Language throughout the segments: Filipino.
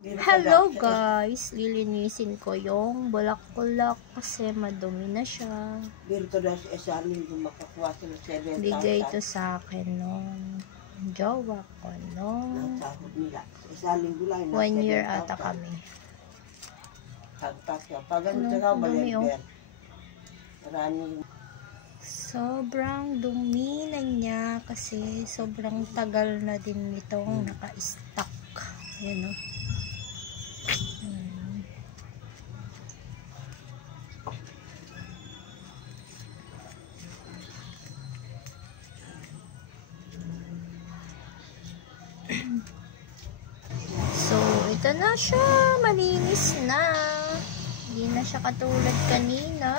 Hello guys, lilinisin ko yung bulaklak kasi madumi na siya. Bigay ito sa akin nung jowa ko nung 1 year ata kami. Anong dumi oh. Sobrang dumi na niya kasi sobrang tagal na din itong naka-stuck. Yan o. So, ito na siya. Malinis na. Hindi na siya katulad kanina.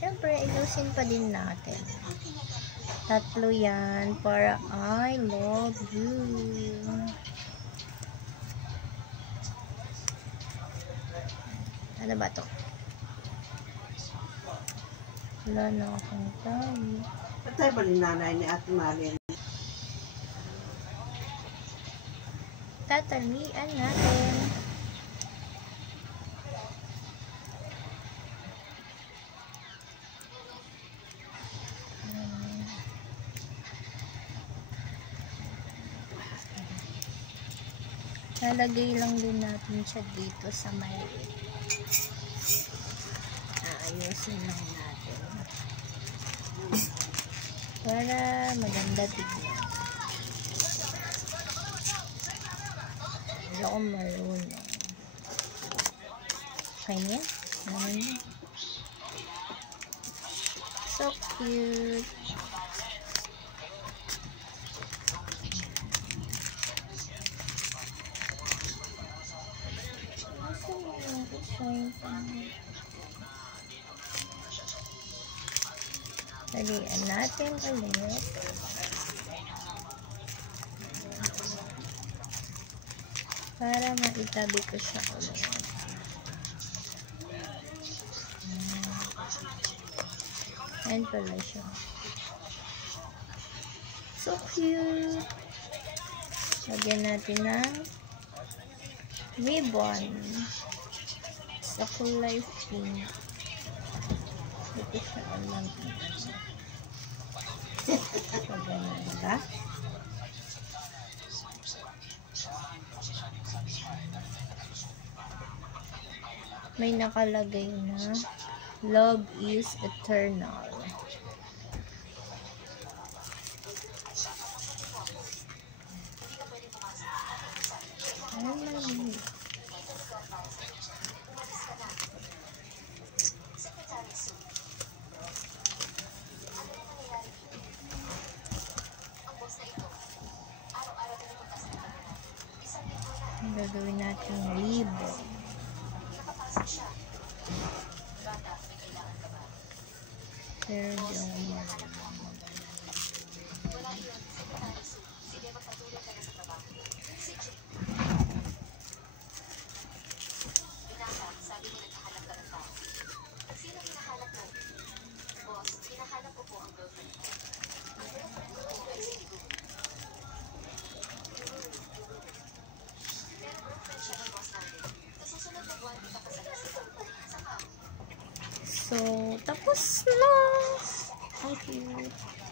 Siyempre, ilusin pa din natin. 3 yan para I love you. Ano ba to? Wala na akong tayo. Patay ba ni nanay ni Ate Malin? Tatalian natin. Lalagay lang din natin siya dito sa may ayusin lang natin para maganda tignan. Hindi ako marunong. Kanya? So cute. Talian natin ulit. Para maitabi ko siya ulit. Ayan pala siya. So cute! Lagyan natin ng ribbon sa kulay pink. Ito siya alam. So, ganyan ba? May nakalagay na love is eternal. Gagawin natin ribbon. Pero yung so, tapos na. Thank you.